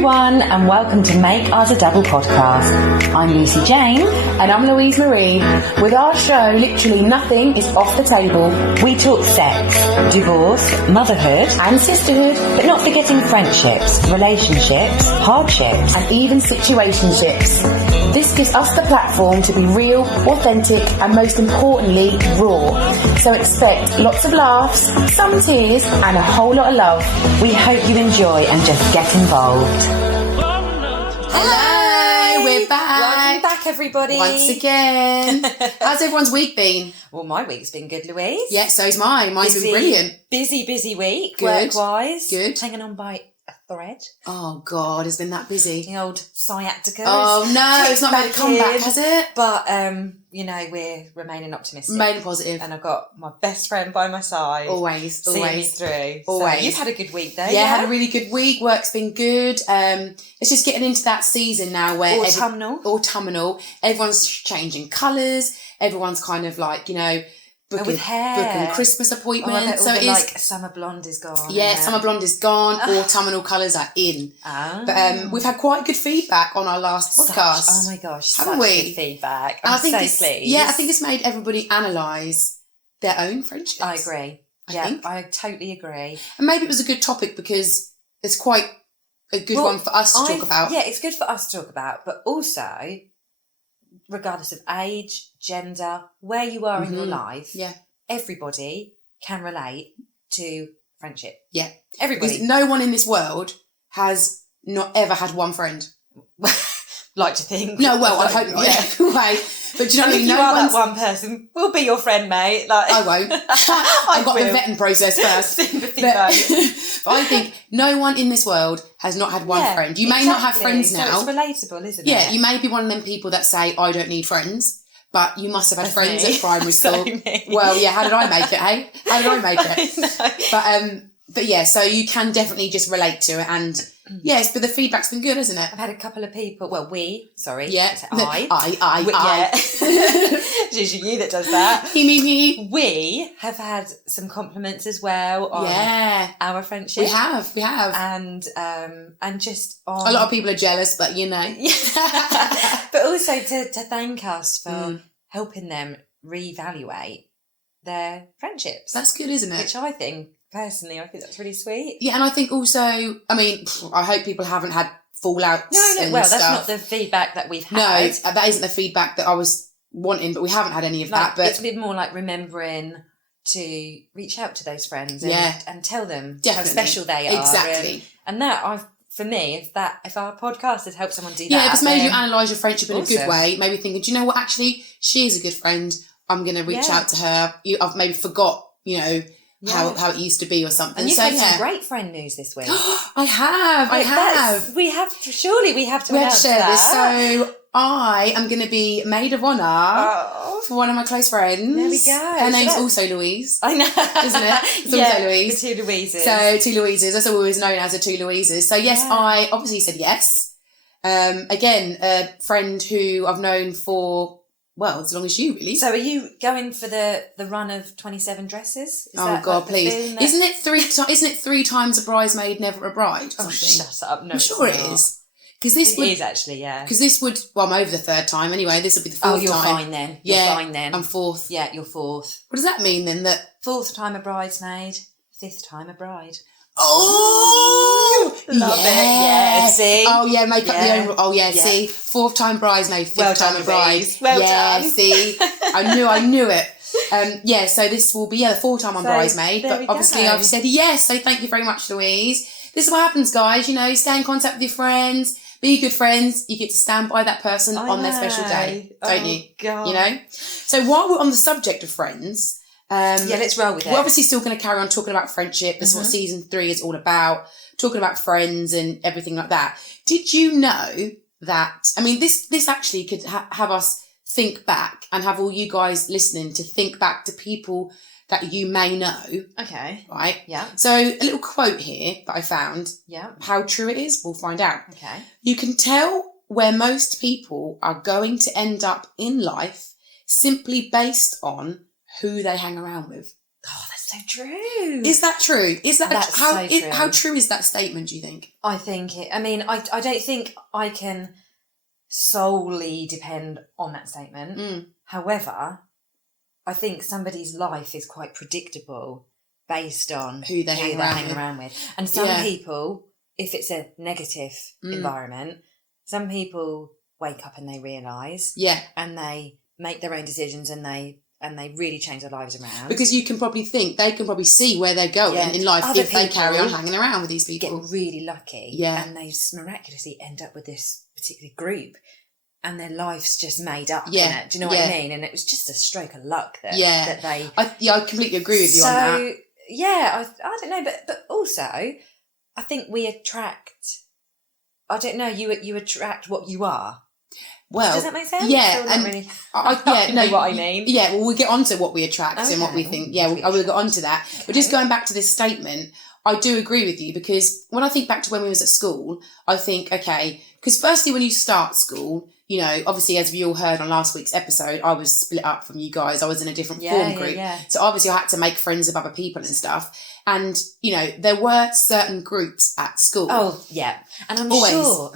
everyone, and welcome to Make Us a Double podcast. I'm Lucy Jane. And I'm Louise Marie. With our show, literally nothing is off the table. We talk sex, divorce, motherhood, And sisterhood. but not forgetting friendships, relationships, hardships, And even situationships. This gives us the platform to be real, authentic, and most importantly, raw. So expect lots of laughs, some tears, and a whole lot of love. We hope you enjoy and just get involved. Hello, we're back. Welcome back, everybody. Once again. How's everyone's week been? Well, my week's been good, Louise. Yeah, so's mine. Mine's been brilliant. Busy week, Good. work-wise. Good. Hanging on by a thread. Oh, God, it's been that busy. The old sciatica. Oh, no, it's not made a comeback, has it? But, we're remaining optimistic. Remaining positive. And I've got my best friend by my side. Always. Seeing me through. Always. So you've had a good week, though. Yeah, had a really good week. Work's been good. It's just getting into that season now where autumnal. Everyone's changing colours. Everyone's kind of like, booking Christmas appointments. So it is summer blonde is gone. Yeah, summer blonde is gone. Autumnal colours are in. Oh. But we've had quite good feedback on our last podcast. Oh my gosh, haven't such we? good feedback. And I'm so it's, pleased. Yeah, I think it's made everybody analyse their own friendships. I agree. I totally agree. And maybe it was a good topic because it's quite a good one for us to talk about. Yeah, it's good for us to talk about, but also, regardless of age, gender, where you are in your life, everybody can relate to friendship. Yeah. Everybody. Because no one in this world has not ever had one friend. Like to think. No, well, I hope not. Yeah. Right. But do you know what I mean? If you are that one person, we'll be your friend, mate. I won't. I've got the vetting process first. Sympathy but I vote. think no one in this world has not had one friend. You may not have friends now. So it's relatable, isn't it? Yeah, you may be one of them people that say, I don't need friends. But you must have had friends at primary school. Well, yeah, how did I make it, hey? How did I make it? But yeah, so you can definitely just relate to it. And yes, but the feedback's been good, hasn't it? I've had a couple of people, Yeah. I. It's usually you that does that. Me. We have had some compliments as well on our friendship. We have. And just on... A lot of people are jealous, but But also to thank us for helping them reevaluate their friendships. That's good, isn't it? Which I think that's really sweet. Yeah, and I think also, I hope people haven't had fallouts. No, well, that's not the feedback that we've had. No, that isn't the feedback that I was wanting, but we haven't had any of that. But it's been more like remembering to reach out to those friends and tell them how special they are. Exactly. And that, for me, if our podcast has helped someone do that. Yeah, if it's made you analyse your friendship in a good way, maybe thinking, do you know what, actually, she is a good friend. I'm going to reach out to her. I've maybe forgot, how it used to be or something. And you've had some great friend news this week. I have. We have to announce share this. So I am going to be maid of honour for one of my close friends. There we go. Her name's also Louise. I know. Isn't it? It's also Louise. The two Louises. So two Louises. That's always known as the two Louises. So yes, I obviously said yes. Again, a friend who I've known for... Well, as long as you, really. So are you going for the run of 27 dresses? God, please. Isn't it three times a bridesmaid, never a bride? Oh, shut up. No, I'm sure it is. Because this is actually, yeah. Because this would... Well, I'm over the third time anyway. This would be the fourth time. Oh, you're fine then. You're fine then. I'm fourth. Yeah, you're fourth. What does that mean then? That fourth time a bridesmaid, fifth time a bride. Oh! Love it. Yeah, see? Oh, yeah, make up your own... Oh, yeah, see? Fourth time bridesmaid, fifth time a bride. Well done. See? I knew it. So this will be the fourth time I'm bridesmaid. But obviously I've said yes, so thank you very much, Louise. This is what happens, guys. Stay in contact with your friends. Be good friends. You get to stand by that person on their special day, don't you? God. So while we're on the subject of friends... let's roll with it. We're obviously still going to carry on talking about friendship. That's what season 3 is all about. Talking about friends and everything like that. Did you know that... this actually could have us think back and have all you guys listening to think back to people that you may know. Okay. Right? Yeah. So a little quote here that I found. Yeah. How true it is, we'll find out. Okay. You can tell where most people are going to end up in life simply based on who they hang around with. Oh, that's so true. Is that true? That's so true. How true is that statement, do you think? I think I don't think I can solely depend on that statement. However, I think somebody's life is quite predictable based on who they hang around with. And some people, if it's a negative environment, some people wake up and they realise. Yeah. And they make their own decisions and they really change their lives around. Because they can probably see where they're going in life if they carry on hanging around with these people. Get really lucky. Yeah. And they miraculously end up with this particular group and their life's just made up in it. Do you know what I mean? And it was just a stroke of luck that they... I completely agree with you on that. So, yeah, I don't know, but also, I think we attract... I don't know, you attract what you are. Well, does that make sense? Yeah, and really, I know what I mean. Yeah, well, we'll get on to what we attract and what we think. Yeah, I will get on to that. Okay. But just going back to this statement, I do agree with you because when I think back to when we was at school, I think, okay, because firstly, when you start school, you know, obviously, as we all heard on last week's episode, I was split up from you guys. I was in a different form group. Yeah. So obviously, I had to make friends with other people and stuff. And, you know, there were certain groups at school. Oh, yeah. And I'm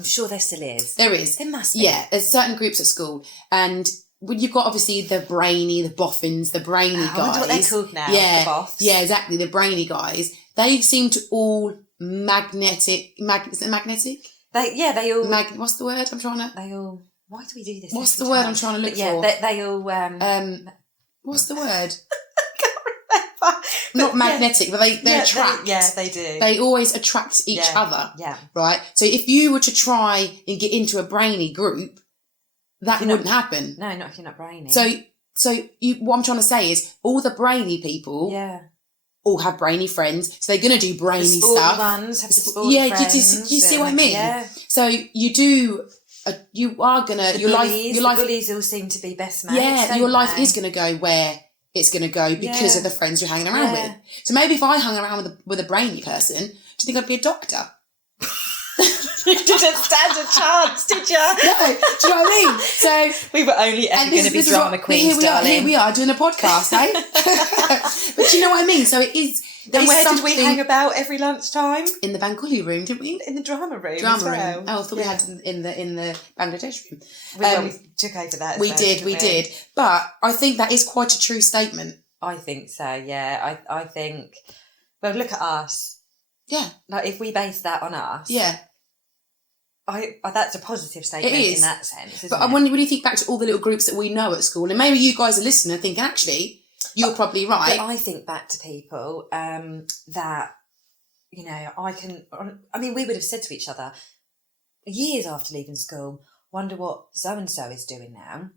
sure there still is. There is. There must be. Yeah, there's certain groups at school. And you've got, obviously, the brainy, the boffins, the brainy guys. I wonder what they're called now, yeah, the boffs. Yeah, exactly, the brainy guys. They seem to all magnetic... is it magnetic? They all... what's the word I'm trying to... They all... Why do we do this? What's the word I'm trying to look for? Yeah, they all... what's the word? But not magnetic, but they attract. They do. They always attract each other. Yeah. Right? So if you were to try and get into a brainy group, that wouldn't happen. No, not if you're not brainy. So what I'm trying to say is all the brainy people all have brainy friends. So they're going to do brainy stuff. Ones have the sport friends. Do you see what I mean? Yeah. So you are going to... The bullies all seem to be best mates. Yeah, your life is going to go where it's going to go because of the friends you're hanging around with. So maybe if I hung around with a brainy person, do you think I'd be a doctor? You didn't stand a chance, did you? No, do you know what I mean? So we were only ever going to be drama queens, darling. Here we are doing a podcast, eh? But you know what I mean? So it is... Then where did we hang about every lunchtime? In the Bengali room, didn't we? In the drama room. Room. Oh, I thought we had in the Bangladesh room. We took over that. We did. But I think that is quite a true statement. I think so. Yeah, I think. Well, look at us. Yeah. Like if we base that on us. Yeah. That's a positive statement in that sense. Isn't but when you think back to all the little groups that we know at school, and maybe you guys are listening and think, actually. You're probably right. But I think back to people that, you know, we would have said to each other years after leaving school, wonder what so-and-so is doing now.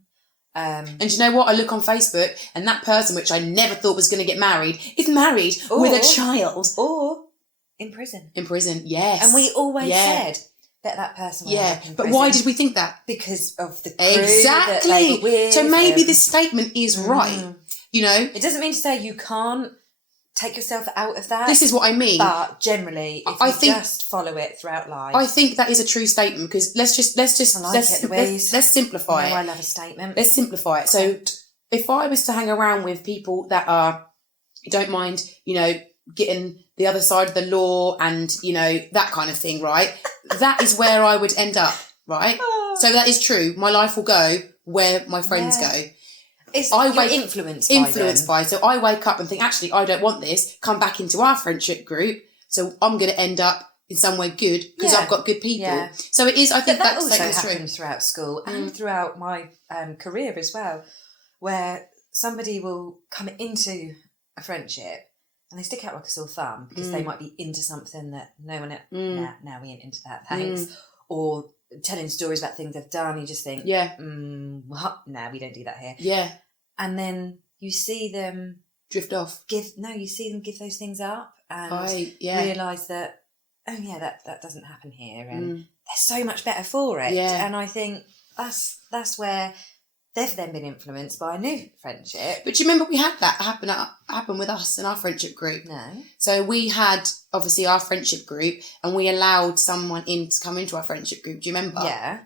And do you know what? I look on Facebook and that person, which I never thought was going to get married, is married with a child. Or in prison. In prison, yes. And we always said that person was in prison. But why did we think that? Because of the crew exactly. that they were with. So maybe this statement is right. You know, it doesn't mean to say you can't take yourself out of that. This is what I mean. But generally, if you just follow it throughout life, I think that is a true statement because let's simplify it. I love a statement. Let's simplify it. So, if I was to hang around with people that don't mind, you know, getting the other side of the law and you know that kind of thing, right? That is where I would end up, right? So that is true. My life will go where my friends go. Influenced by. So I wake up and think, actually, I don't want this. Come back into our friendship group. So I'm going to end up in somewhere good because I've got good people. Yeah. So it is. I think that also happens throughout school and throughout my career as well, where somebody will come into a friendship and they stick out like a sore thumb because they might be into something that no one. Now we ain't into that. Thanks. Or telling stories about things they've done, you just think, no, we don't do that here. Yeah. And then you see them drift off. You see them give those things up and realise that, that doesn't happen here and they're so much better for it. Yeah. And I think that's where they've then been influenced by a new friendship. But do you remember we had that happen with us in our friendship group? No. So we had obviously our friendship group and we allowed someone in to come into our friendship group. Do you remember? Yeah.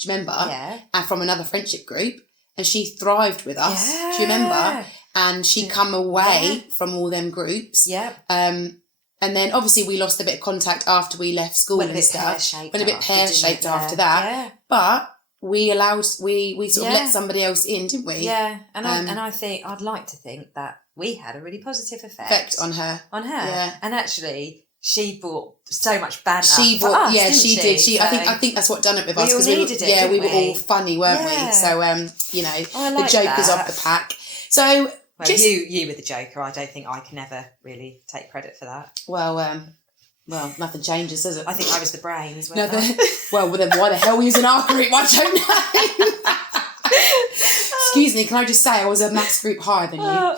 Do you remember? Yeah. And from another friendship group and she thrived with us. Yeah. Do you remember? and she come away from all them groups. Yeah. And then obviously we lost a bit of contact after we left school and stuff. Went a bit pear-shaped after that. Yeah. But we sort of let somebody else in, didn't we? Yeah. And I think, I'd like to think that we had a really positive effect on her. Yeah. And actually, she brought so much banter she for us, yeah, didn't she did. I think that's what done it with us. We all needed it, yeah, we didn't were all funny, weren't we? So, the jokers of the pack. So... Well, you were the joker. I don't think I can ever really take credit for that. Well, nothing changes, does it? I think I was the brains. Well, then why the hell were you in our group? I don't know. Excuse me, can I just say I was a maths group higher than you?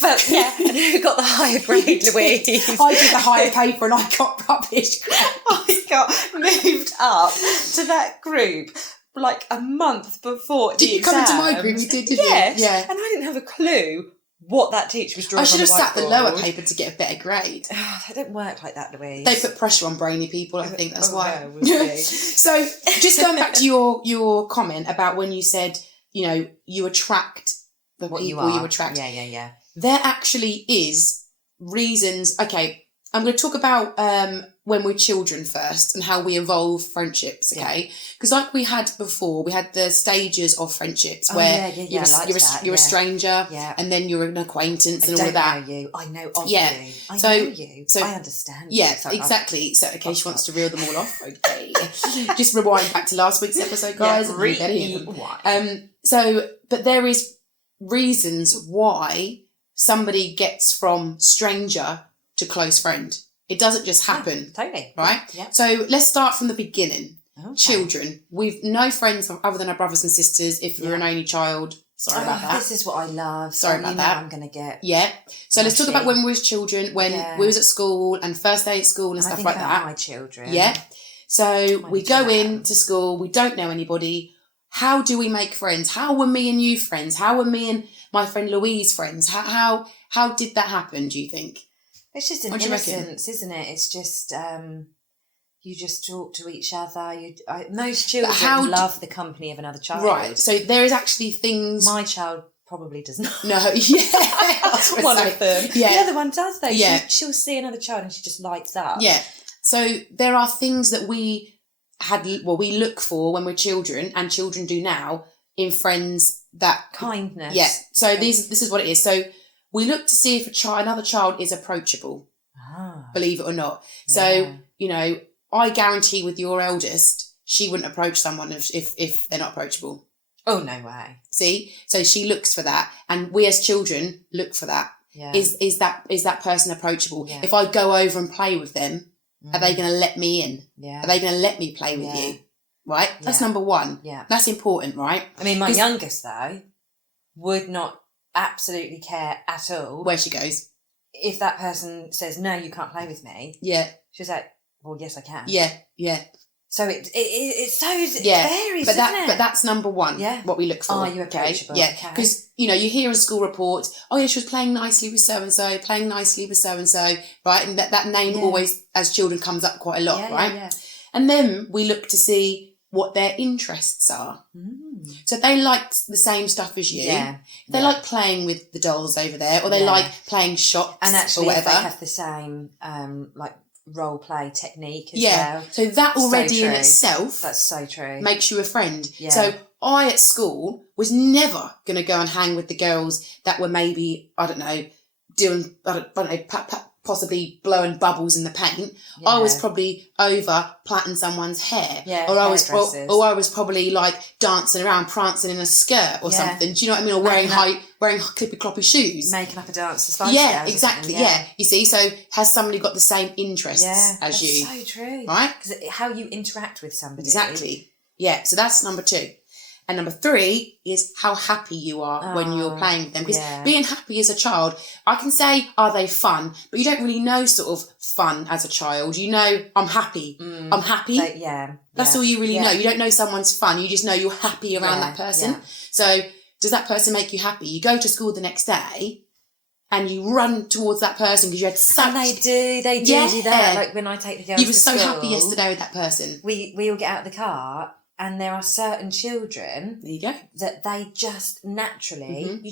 But yeah, who got the higher grade, Louise? I did the higher paper and I got rubbish grades. I got moved up to that group like a month before Did you come into my group? You did, didn't yes. you? Yeah. And I didn't have a clue what that teacher was drawing. I should have sat the whiteboard. lower paper to get a better grade. It don't work like that, Louise. They put pressure on brainy people, I think that's why. Yeah, we'll see. So, just going back to your comment about when you said, you attract the what people you attract. Yeah. There actually is reasons. Okay, I'm going to talk about when we're children first and how we evolve friendships, okay? Because like we had before, we had the stages of friendships where you're a stranger and then you're an acquaintance and all of that. I know of yeah. you. I so, know you. So, I understand yeah, you. So exactly. So, okay, she wants to reel them all off. Okay. Just rewind back to last week's episode, guys. But there is reasons why somebody gets from stranger to close friend. It doesn't just happen. Totally. Right? Yeah. So let's start from the beginning. Okay. Children. We've no friends other than our brothers and sisters. If you're an only child, sorry about that. This is what I love. Sorry about that. I'm going to get. Yeah. So let's talk about when we was children, when we was at school and first day at school and stuff like that. My children. Yeah. So we go into school, we don't know anybody. How do we make friends? How were me and you friends? How were me and my friend Louise friends? How did that happen, do you think? It's just an innocence, isn't it? It's just you just talk to each other. Most children love the company of another child. Right. So there is actually things. My child probably does not. No. Yeah. One of them. Yeah. The other one does though. Yeah. She'll see another child and she just lights up. Yeah. So there are things that we look for when we're children, and children do now in friends. That kindness. Yeah. So this is what it is. So we look to see if another child is approachable, believe it or not. So, I guarantee with your eldest, she wouldn't approach someone if they're not approachable. Oh, no way. See? So she looks for that. And we as children look for that. Yeah. Is that person approachable? Yeah. If I go over and play with them, are they going to let me in? Yeah. Are they going to let me play with you? Right? That's number one. Yeah. That's important, right? I mean, my youngest, though, would not absolutely care at all where she goes. If that person says, no, you can't play with me. Yeah. She's like, well, yes, I can. Yeah. So it varies, but that's number one. Yeah. What we look for. Are you approachable? Yeah. Because you hear in school reports, oh yeah, she was playing nicely with so and so, playing nicely with so and so, right? And that name always, as children, comes up quite a lot, right? Yeah. And then we look to see what their interests are. So they like the same stuff as you. Yeah. They like playing with the dolls over there, or they like playing shots, and actually, or whatever. if they have the same role play technique as well. So that already in itself, that's so true, makes you a friend. Yeah. So I at school was never going to go and hang with the girls that were maybe doing possibly blowing bubbles in the paint. Yeah. I was probably over plaiting someone's hair, or I was probably like dancing around, prancing in a skirt or something. Do you know what I mean? Or wearing clippy cloppy shoes, making up a dance to Spice Yeah, Girls exactly. Yeah, you see. So has somebody got the same interests as you? So true, right? Because how you interact with somebody, exactly. Yeah. So that's number 2. And number 3 is how happy you are when you're playing with them. Because being happy as a child, I can say, are they fun? But you don't really know sort of fun as a child. I'm happy. I'm happy. That's all you really know. You don't know someone's fun. You just know you're happy around that person. Yeah. So does that person make you happy? You go to school the next day and you run towards that person because you had such... And they do that. Like when I take the girls you were so happy yesterday with that person. We all get out of the car And there are certain children There you go. that they just naturally,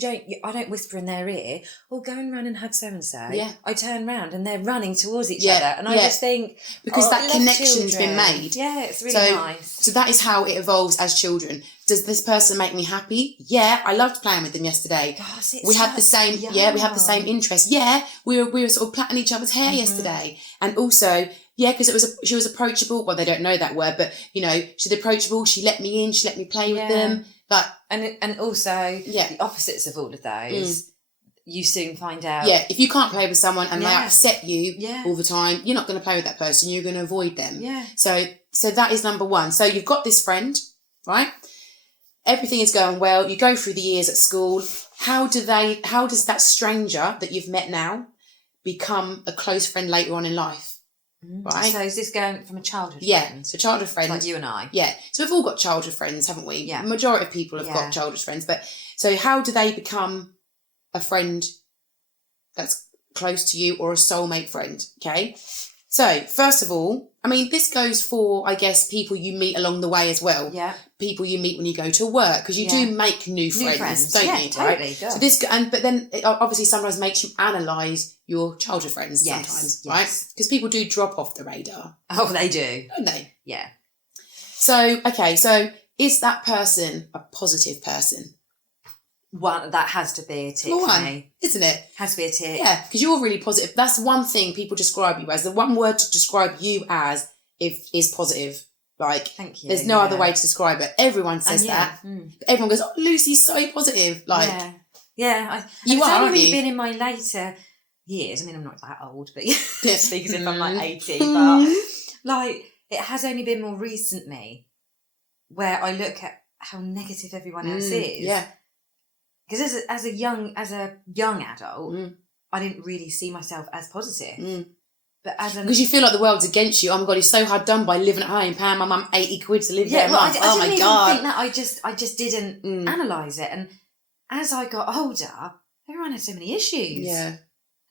I don't whisper in their ear, go and run and hug so-and-so. Yeah. I turn round and they're running towards each Yeah, other. And I yeah. just think... Because that I love connection's children. been made. Yeah, it's really nice. So that is how it evolves as children. Does this person make me happy? Yeah, I loved playing with them yesterday. Gosh, We had the same, we had the same interest. Yeah, we were sort of plaiting each other's hair yesterday. And also... Yeah, because she was approachable. Well, they don't know that word, but she's approachable. She let me in. She let me play with them. But and also the opposites of all of those. You soon find out. Yeah, if you can't play with someone and they upset you Yeah. all the time, you're not going to play with that person. You're going to avoid them. Yeah. So that is number one. So you've got this friend, right? Everything is going well. You go through the years at school. How does that stranger that you've met now become a close friend later on in life? Right. So is this going from a childhood friend? Yeah, so childhood friends. Like you and I. Yeah. So we've all got childhood friends, haven't we? Yeah. The majority of people have got childhood friends. But so how do they become a friend that's close to you or a soulmate friend? Okay. So first of all, I mean, this goes for, I guess, people you meet along the way as well. Yeah. People you meet when you go to work, because you do make new friends, don't you? Totally. Right? So but then it obviously sometimes makes you analyse your childhood friends sometimes, right? Because people do drop off the radar. Oh, they do. Don't they? Yeah. So, okay, so is that person a positive person? One that has to be a tick for me. Isn't it? Has to be a tick. Yeah, because you're really positive. That's one thing people describe you as. The one word to describe you as is positive. Like, thank you. There's no other way to describe it. Everyone says that. But everyone goes, "Oh, Lucy's so positive." Like, it's aren't only you? been in my later years. I mean, I'm not that old, but speak as if I'm like 80. But like, it has only been more recently where I look at how negative everyone else is. Yeah. Because as a young adult, I didn't really see myself as positive. But because you feel like the world's against you. Oh my God, you're so hard done by living at home, paying my mum 80 quid to live there a month. I oh my didn't God. even think that. I just didn't analyse it. And as I got older, everyone had so many issues. Yeah. And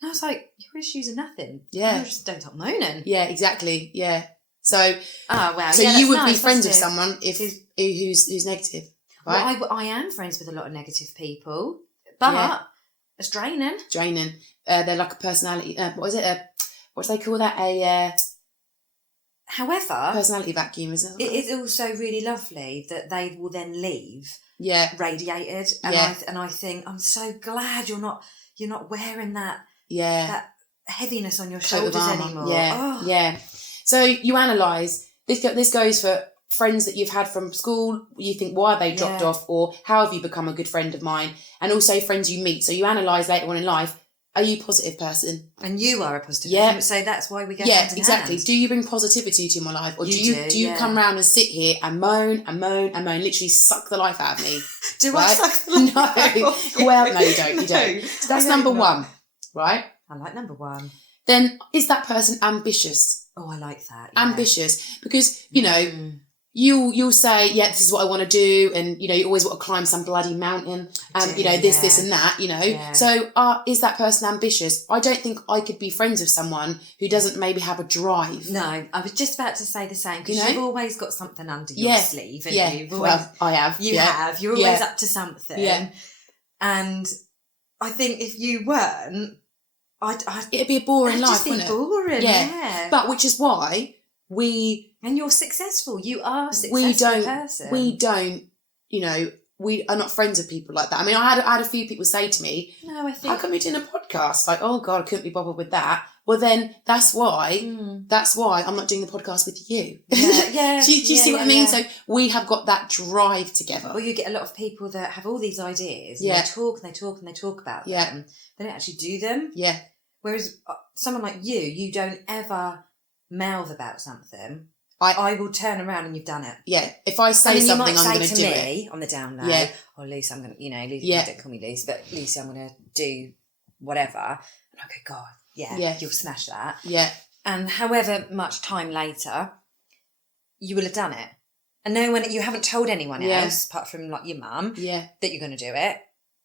I was like, your issues are nothing. Yeah. You just don't stop moaning. Yeah, exactly. Yeah. So, so you would be friends with someone who's negative, right? Well, I am friends with a lot of negative people, but it's draining. Draining. They're like a personality. What is it? What do they call that? However, personality vacuum, isn't it? It is also really lovely that they will then leave. Yeah. Radiated, and I think I'm so glad you're not wearing that. Yeah. That heaviness on your shoulders anymore. Yeah. Yeah. So you analyse. This goes for friends that you've had from school. You think, why are they dropped off, or how have you become a good friend of mine? And also friends you meet. So you analyse later on in life. Are you a positive person? And you are a positive person. So that's why we go hand in exactly. hand. Do you bring positivity to my life? Or do you come round and sit here and moan and moan and moan, literally suck the life out of me? Do I suck the life out of you? Well, no, you don't. You don't. So that's number one, right? I like number one. Then, is that person ambitious? Oh, I like that. Yeah. Ambitious. Because, you'll say, this is what I want to do, and you always want to climb some bloody mountain, and this and that, Yeah. So is that person ambitious? I don't think I could be friends with someone who doesn't maybe have a drive. No, I was just about to say the same, because you've always got something under your sleeve, and I have. You have. You're always up to something. Yeah. And I think if you weren't, it'd be a boring life, wouldn't it? Boring, yeah. But which is why and you're successful. You are a successful person. We don't, we are not friends with people like that. I mean, I had a few people say to me, "No, I think how come you're doing a podcast?" Like, oh God, I couldn't be bothered with that. Well, then that's why I'm not doing the podcast with you. Yeah. do you see what I mean? So we have got that drive together. Well, you get a lot of people that have all these ideas. And they talk and they talk and they talk about them. They don't actually do them. Yeah. Whereas someone like you don't ever mouth about something. I will turn around and you've done it. Yeah. If I say something, I'm going to do it. You might say to me on the down low, "Oh, Lucy, I'm going to, Lucy, don't call me Lucy, but Lucy, I'm going to do whatever." And I go, "God, you'll smash that." Yeah. And however much time later, you will have done it. And you haven't told anyone else, apart from like your mum, that you're going to do it.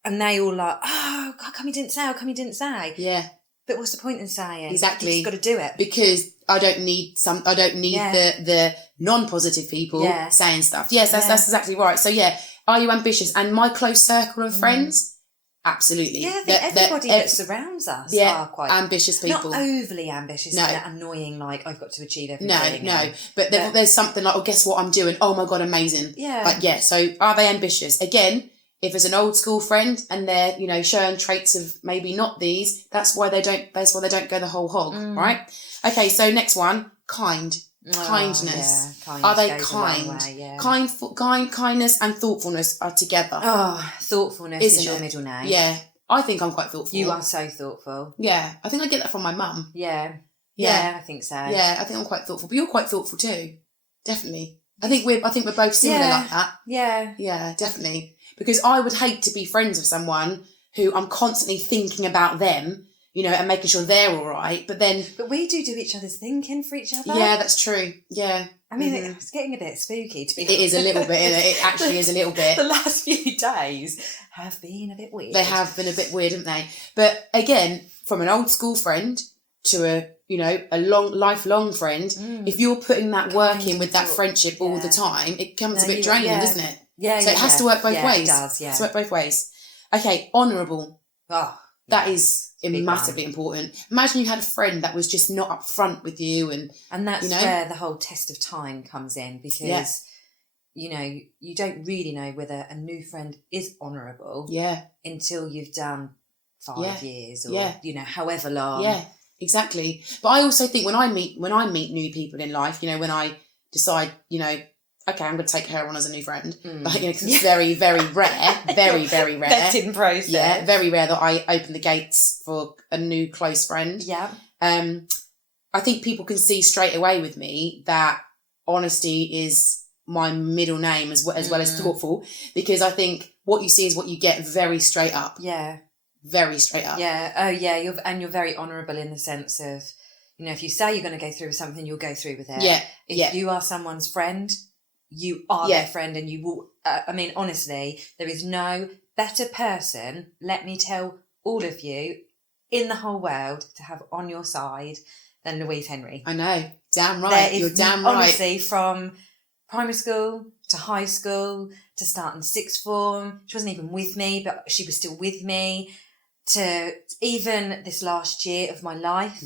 And they all like, "Oh, God, come you didn't say, Yeah. But what's the point in saying? Exactly. You've just got to do it. Because I don't need the non-positive people Yeah. saying stuff. Yes, that's exactly right. So yeah, are you ambitious? And my close circle of friends, absolutely. Yeah, I think everybody that surrounds us are quite ambitious people. Not overly ambitious, No. that annoying, like, I've got to achieve everything. No. But there's something like, oh, guess what I'm doing? Oh my God, amazing. Yeah. Like, yeah, so are they ambitious? Again, if it's an old school friend and they're, you know, showing traits of maybe not these, that's why they don't go the whole hog, right? Okay, so next one, kindness. Yeah, Are they goes a long kind? way, yeah. Kindness and thoughtfulness are together. Oh, thoughtfulness Isn't is your it? middle name. Yeah, I think I'm quite thoughtful. You are so thoughtful. Yeah, I think I get that from my mum. Yeah. Yeah. Yeah, I think so. Yeah, I think I'm quite thoughtful, but you're quite thoughtful too. Definitely. I think we're both similar like that. Yeah. Yeah, definitely. Because I would hate to be friends with someone who I'm constantly thinking about them, you know, and making sure they're all right. But we do each other's thinking for each other. Yeah, that's true. Yeah. I mean, it's getting a bit spooky, to be honest. It is a little bit, isn't it? It actually is a little bit. The last few days have been a bit weird. They have been a bit weird, haven't they? But again, from an old school friend to a lifelong friend, if you're putting that work in with that friendship all the time, it becomes a bit draining, doesn't it? Yeah, so it has to work both ways. It does, yeah. It has to work both ways. Okay, honourable. Oh, that is massively important. Imagine you had a friend that was just not upfront with you, and that's where the whole test of time comes in, because you know, you don't really know whether a new friend is honourable until you've done 5 years or you know, however long. Yeah, exactly. But I also think when I meet new people in life, you know, when I decide, you know, okay, I'm going to take her on as a new friend. Like, you know, because it's very, very rare, very, very rare. Vetting process. Yeah, very rare that I open the gates for a new close friend. Yeah. I think people can see straight away with me that honesty is my middle name as well as thoughtful, because I think what you see is what you get, very straight up. Yeah. Very straight up. Yeah. Oh, yeah. You're very honourable in the sense of, you know, if you say you're going to go through with something, you'll go through with it. Yeah. If you are someone's friend, you are their friend, and you will. I mean, honestly, there is no better person, let me tell all of you, in the whole world to have on your side than Louise Henry. I know. Damn right. You're damn right. Honestly, from primary school to high school to starting sixth form, she wasn't even with me, but she was still with me, to even this last year of my life.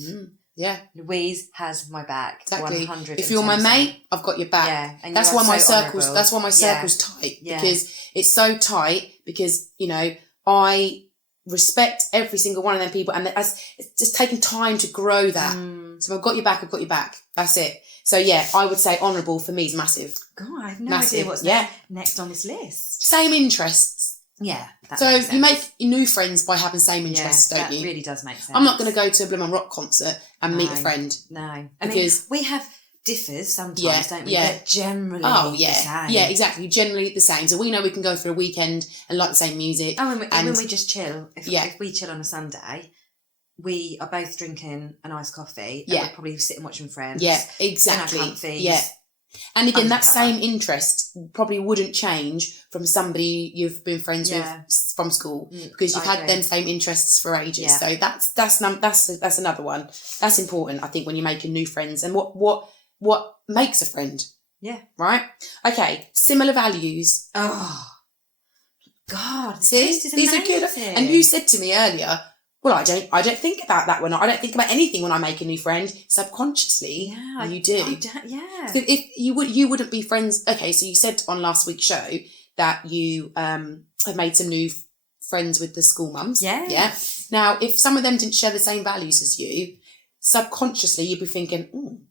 Yeah, Louise has my back. Exactly. 100%. If you're my mate, I've got your back. Yeah, and that's why my circles. That's why my circle's tight, because it's so tight. Because, you know, I respect every single one of them people, and it's just taking time to grow that. So I've got your back. I've got your back. That's it. So yeah, I would say honourable for me is massive. God, I have no idea what's next on this list. Same interests. Yeah. So you make new friends by having same interests, don't you? That really does make sense. I'm not going to go to a Bloomin' Rock concert and meet a friend. No. Because we have differs sometimes, don't we? But generally the same. Yeah, exactly. Generally the same. So we know we can go for a weekend and like the same music. Oh, and when we just chill, if we chill on a Sunday, we are both drinking a nice coffee and we're probably sitting watching Friends. Yeah, exactly. In our comfies. Yeah. And again, that same interest probably wouldn't change from somebody you've been friends with from school, because you've had them same interests for ages. Yeah. So that's another one. That's important, I think, when you're making new friends, and what makes a friend. Yeah. Right? Okay. Similar values. Oh, God. See? These are good. And you said to me earlier, well, I don't think about that I don't think about anything when I make a new friend. Subconsciously, you do. So if you wouldn't be friends. Okay, so you said on last week's show that you have made some new friends with the school mums. Yeah. Yeah. Now, if some of them didn't share the same values as you, subconsciously you'd be thinking,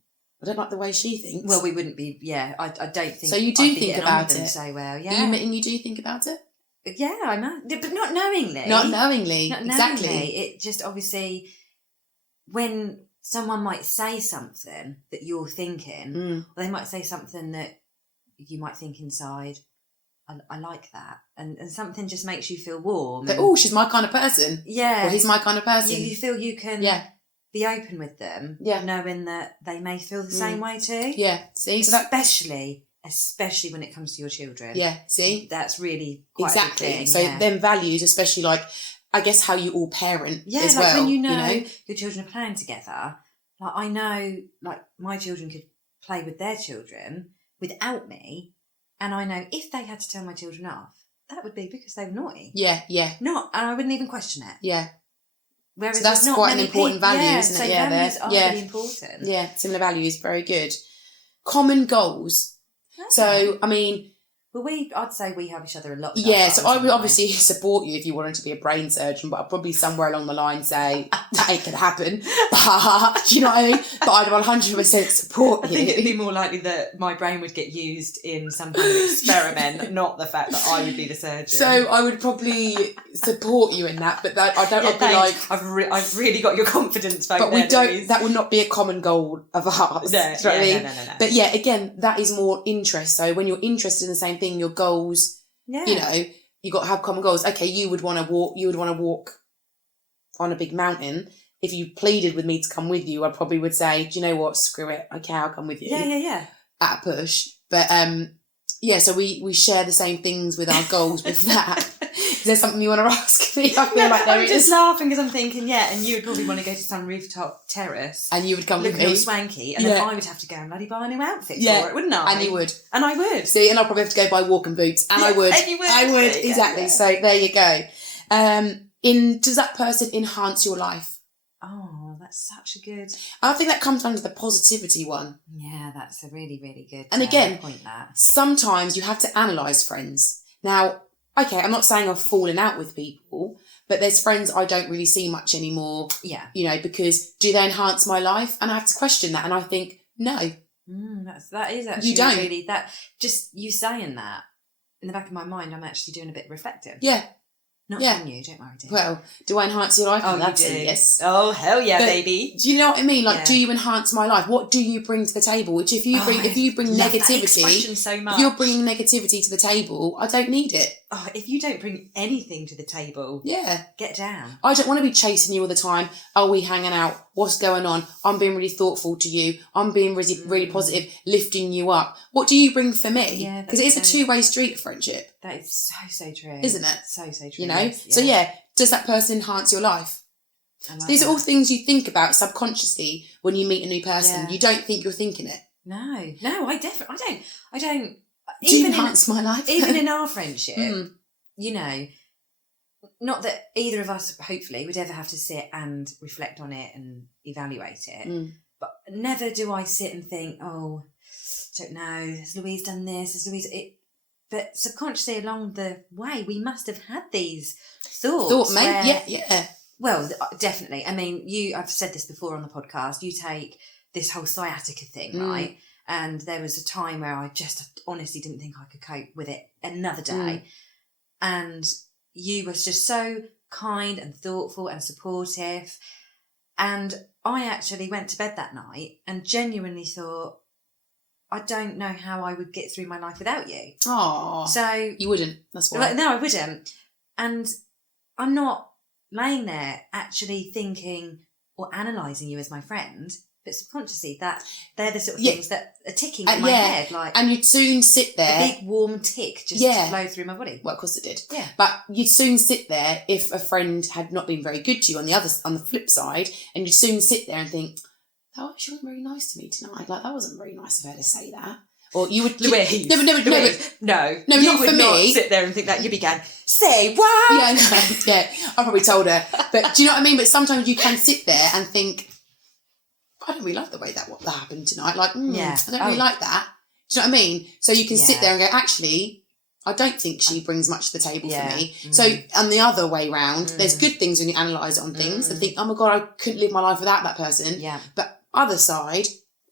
I don't like the way she thinks. Well, we wouldn't be. Yeah, I don't think. So you do think about it so well. Yeah. And you do think about it. Yeah, I know, but not knowingly. Not knowingly, exactly. It just obviously, when someone might say something that you're thinking, or they might say something that you might think inside, I like that, and something just makes you feel warm. That, she's my kind of person. Yeah, or he's my kind of person. You feel you can. Be open with them. Yeah, knowing that they may feel the same way too. Yeah, see, especially when it comes to your children. Yeah, see? That's really quite a big thing. So them values, especially like, I guess how you all parent as like well. When you know your children are playing together, like I know, like my children could play with their children without me, and I know if they had to tell my children off, that would be because they were naughty. Yeah, yeah. And I wouldn't even question it. Yeah. Whereas So that's quite an important value, isn't it? So Yeah, values are yeah. really important. Yeah, similar values, very good. Common goals. Okay. So, I mean... Well, I'd say we help each other a lot. Yeah, so I would obviously support you if you wanted to be a brain surgeon, but I'd probably somewhere along the line say, that ain't going to happen. But, do you know what I mean? But I'd 100% support you. I think it'd be more likely that my brain would get used in some kind of experiment, not the fact that I would be the surgeon. So I would probably support you in that, but that I'd be like... I've really got your confidence vote. But we don't... That would not be a common goal of ours. No, do you know what I mean? No. But yeah, again, that is more interest. So when you're interested in the same thing, your goals, you know, you got to have common goals. Okay, you would want to walk on a big mountain. If you pleaded with me to come with you, I probably would say, do you know what, screw it, okay, I'll come with you. Yeah. At a push. But so we share the same things with our goals with that. Is there something you want to ask me? I feel like there I'm is. just laughing because I'm thinking, and you would probably want to go to some rooftop terrace. And you would come with me. Looking all swanky. And then I would have to go and bloody buy a new outfit for it, wouldn't I? And you would. And I would. See, and I'll probably have to go buy walking boots. And I would. And you would. I would, exactly. Yeah. So there you go. Does that person enhance your life? Oh, that's such a good... I think that comes under the positivity one. Yeah, that's a really, really good and again, point. That sometimes you have to analyse friends. Now, okay, I'm not saying I've fallen out with people, but there's friends I don't really see much anymore. Yeah. You know, because do they enhance my life? And I have to question that. And I think, no. That is actually you don't. Really... That, just you saying that, in the back of my mind, I'm actually doing a bit reflective. Yeah. Not on you, don't worry, dear. Well, do I enhance your life? Oh, that's you do. Yes. Oh, hell yeah, but baby. Do you know what I mean? Like, do you enhance my life? What do you bring to the table? Which if you bring negativity, so much. If you're bringing negativity to the table, I don't need it. Oh, if you don't bring anything to the table, get down. I don't want to be chasing you all the time. Are we hanging out? What's going on? I'm being really thoughtful to you. I'm being really positive, lifting you up. What do you bring for me? Yeah, because it is a two-way street, friendship. That is so true. Isn't it? So true. You know? Yes, so does that person enhance your life? Like these are all things you think about subconsciously when you meet a new person. You don't think you're thinking it. No, I definitely, I don't. Do you enhance my life? Even in our friendship, you know, not that either of us, hopefully, would ever have to sit and reflect on it and evaluate it. But never do I sit and think, oh, don't know, has Louise done this? Has Louise... But subconsciously along the way, we must have had these thoughts. Yeah. Well, definitely. I mean, I've said this before on the podcast, you take this whole sciatica thing, right? And there was a time where I just honestly didn't think I could cope with it another day. And you were just so kind and thoughtful and supportive. And I actually went to bed that night and genuinely thought, I don't know how I would get through my life without you. Oh, so you wouldn't. That's why. No, I wouldn't. And I'm not laying there actually thinking or analysing you as my friend, but subconsciously that they're the sort of things that are ticking in my head. Like, and you'd soon sit there. A big warm tick just flow through my body. Well, of course it did. Yeah. But you'd soon sit there if a friend had not been very good to you on the flip side, and you'd soon sit there and think, oh, she wasn't very nice to me tonight. Like, that wasn't very nice of her to say that. Or you would... Louise. No, you not would for not me. sit there and think that. You began, say what? I probably told her. But do you know what I mean? But sometimes you can sit there and think, I don't really like the way that happened tonight. Like, I don't really like that. Do you know what I mean? So you can sit there and go, actually, I don't think she brings much to the table for me. So, and the other way round, there's good things when you analyse it on things and think, oh my God, I couldn't live my life without that person. Yeah. But other side,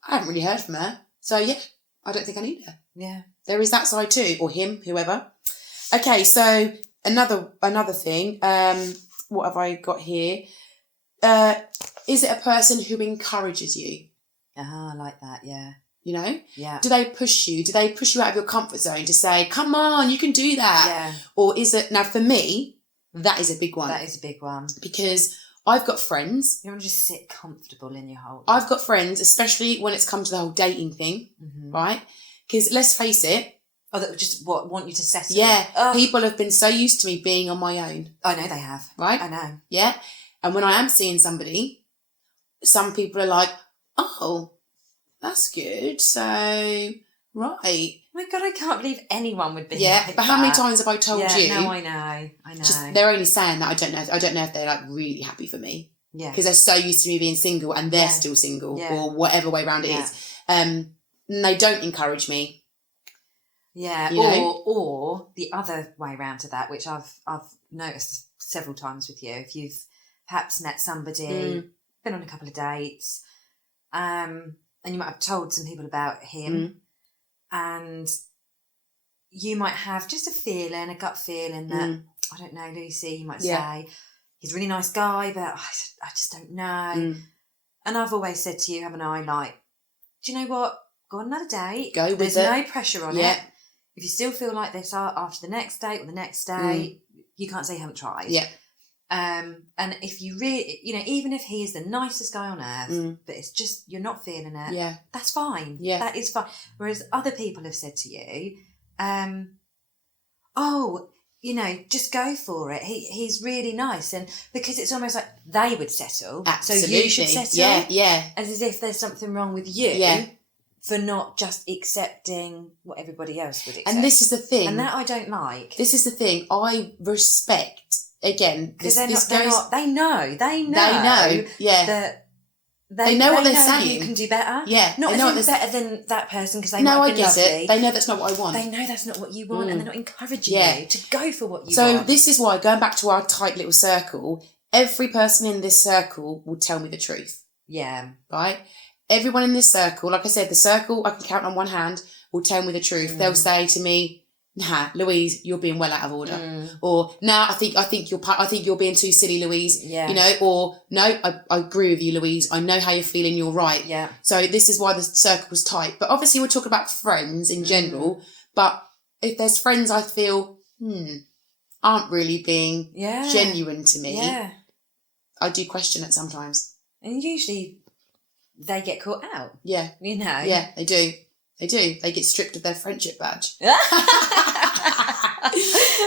I haven't really heard from her. So, I don't think I need her. Yeah. There is that side too, or him, whoever. Okay, so another thing, what have I got here? Is it a person who encourages you? I like that, yeah. You know? Yeah. Do they push you? Do they push you out of your comfort zone to say, come on, you can do that? Yeah. Or is it... Now, for me, that is a big one. That is a big one. Because I've got friends... You want to just sit comfortable in your hole. I've got friends, especially when it's come to the whole dating thing, right? Because let's face it... Oh, that just want you to settle? Yeah. People have been so used to me being on my own. I know they have. Right? I know. Yeah. And when I am seeing somebody, some people are like, oh... That's good. So, right. Oh my God, I can't believe anyone would be Yeah, like but how many that. times have I told you? No, I know. Just, they're only saying that. I don't know if they're like really happy for me. Yeah. Because they're so used to me being single and they're still single, or whatever way around it is. And they don't encourage me. Yeah, you know? or the other way around to that, which I've noticed several times with you. If you've perhaps met somebody, been on a couple of dates, and you might have told some people about him, and you might have just a gut feeling that, I don't know, Lucy, you might say, he's a really nice guy, but I just don't know. And I've always said to you, haven't I, like, do you know what? Go on another date. Go with There's it. no pressure on it. If you still feel like this after the next date or the next day, you can't say you haven't tried. Yeah. And if you really, even if he is the nicest guy on earth, but it's just, you're not feeling it, that's fine. Yeah. That is fine. Whereas other people have said to you, just go for it. He's really nice. And because it's almost like they would settle. Absolutely. So you should settle. Yeah, yeah. As if there's something wrong with you. Yeah. For not just accepting what everybody else would accept. And this is the thing. And that I don't like. This is the thing. I respect, again, because they know. They know, yeah. That they know what they're saying. You can do better. Yeah. Not they know as in better than that person because they no, might I have been get lovely. it. They know that's not what I want. They know that's not what you want and they're not encouraging you to go for what you want. So this is why, going back to our tight little circle, every person in this circle will tell me the truth. Yeah. Right? Everyone in this circle, like I said, the circle I can count on one hand, will tell me the truth. They'll say to me, "Nah, Louise, you're being well out of order," or "Nah, I think you're being too silly, Louise." Yeah. Or "No, I agree with you, Louise. I know how you're feeling. You're right." Yeah. So this is why the circle was tight. But obviously, we're talking about friends in general. But if there's friends I feel aren't really being genuine to me, I do question it sometimes. And usually they get caught out. Yeah. Yeah, they do. They do. They get stripped of their friendship badge.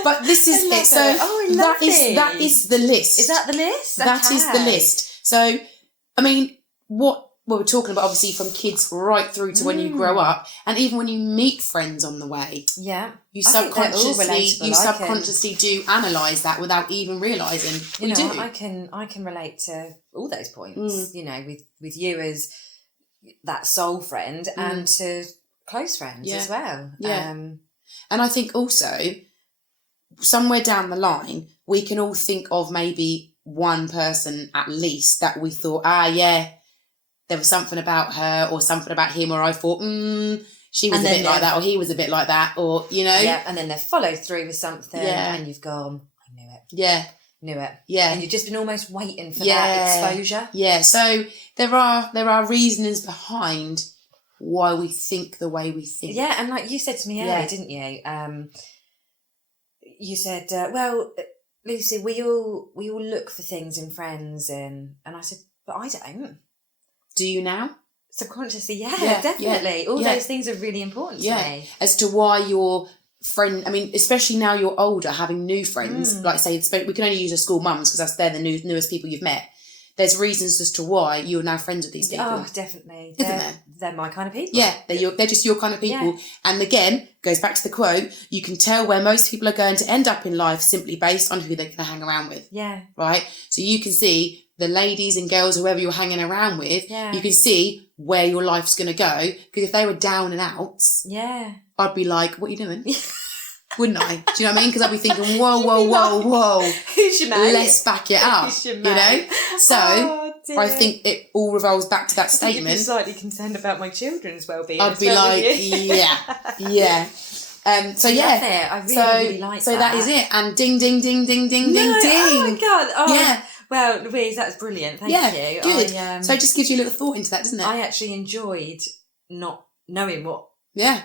But this is it. So that is the list. Is that the list? That is the list. So, I mean, we're talking about obviously from kids right through to when you grow up, and even when you meet friends on the way. Yeah. You subconsciously do analyse that without even realising. You do. I can relate to all those points. With you as that soul friend and to close friends as well. Yeah. And I think also somewhere down the line we can all think of maybe one person at least that we thought, there was something about her or something about him, or I thought, she was a bit like that, or he was a bit like that, or, Yeah, and then they've followed through with something and you've gone, I knew it. Yeah. Knew it. Yeah. And you've just been almost waiting for that exposure. Yeah, so there are reasonings behind why we think the way we think. Yeah, and like you said to me earlier, didn't you? You said, Lucy, we all look for things in friends, and I said, but I don't. Do you now? Subconsciously, definitely. All those things are really important to me. As to why your friend, I mean, especially now you're older, having new friends, like say, we can only use the school mums because they're the newest people you've met. There's reasons as to why you're now friends with these people. Oh, definitely. Isn't there? They're my kind of people. Yeah, they're just your kind of people. Yeah. And again, goes back to the quote, you can tell where most people are going to end up in life simply based on who they're going to hang around with. Yeah. Right? So you can see the ladies and girls, whoever you're hanging around with, you can see where your life's going to go. Because if they were down and out, I'd be like, what are you doing? Wouldn't I? Do you know what I mean? Because I'd be thinking, whoa. Who's your mate? Let's back it up. Who's your mate? So I think it all revolves back to that statement. You'd be slightly concerned about my children's well-being. I'd be like, yeah. So yeah, I really like that. So that is it. And ding, ding, ding, ding, ding, ding, ding. Oh my God. Oh, yeah. Well, Louise, that's brilliant. Thank you. Good. So it just gives you a little thought into that, doesn't it? I actually enjoyed not knowing what you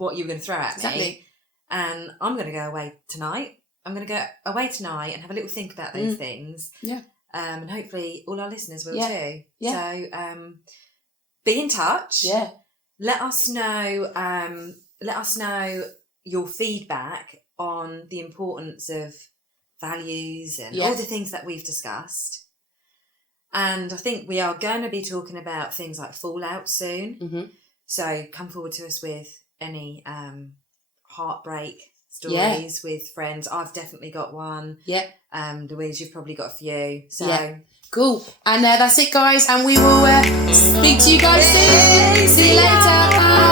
were going to throw at me. And I'm going to go away tonight. I'm going to go away tonight and have a little think about those things. Yeah. And hopefully all our listeners will too. Yeah. So be in touch. Yeah. Let us know your feedback on the importance of values and all the things that we've discussed. And I think we are going to be talking about things like fallout soon. Mm-hmm. So come forward to us with any heartbreak stories with friends. I've definitely got one. Yeah. Louise, you've probably got a few. So yeah. Cool. And that's it, guys. And we will speak to you guys soon. See you later. Bye.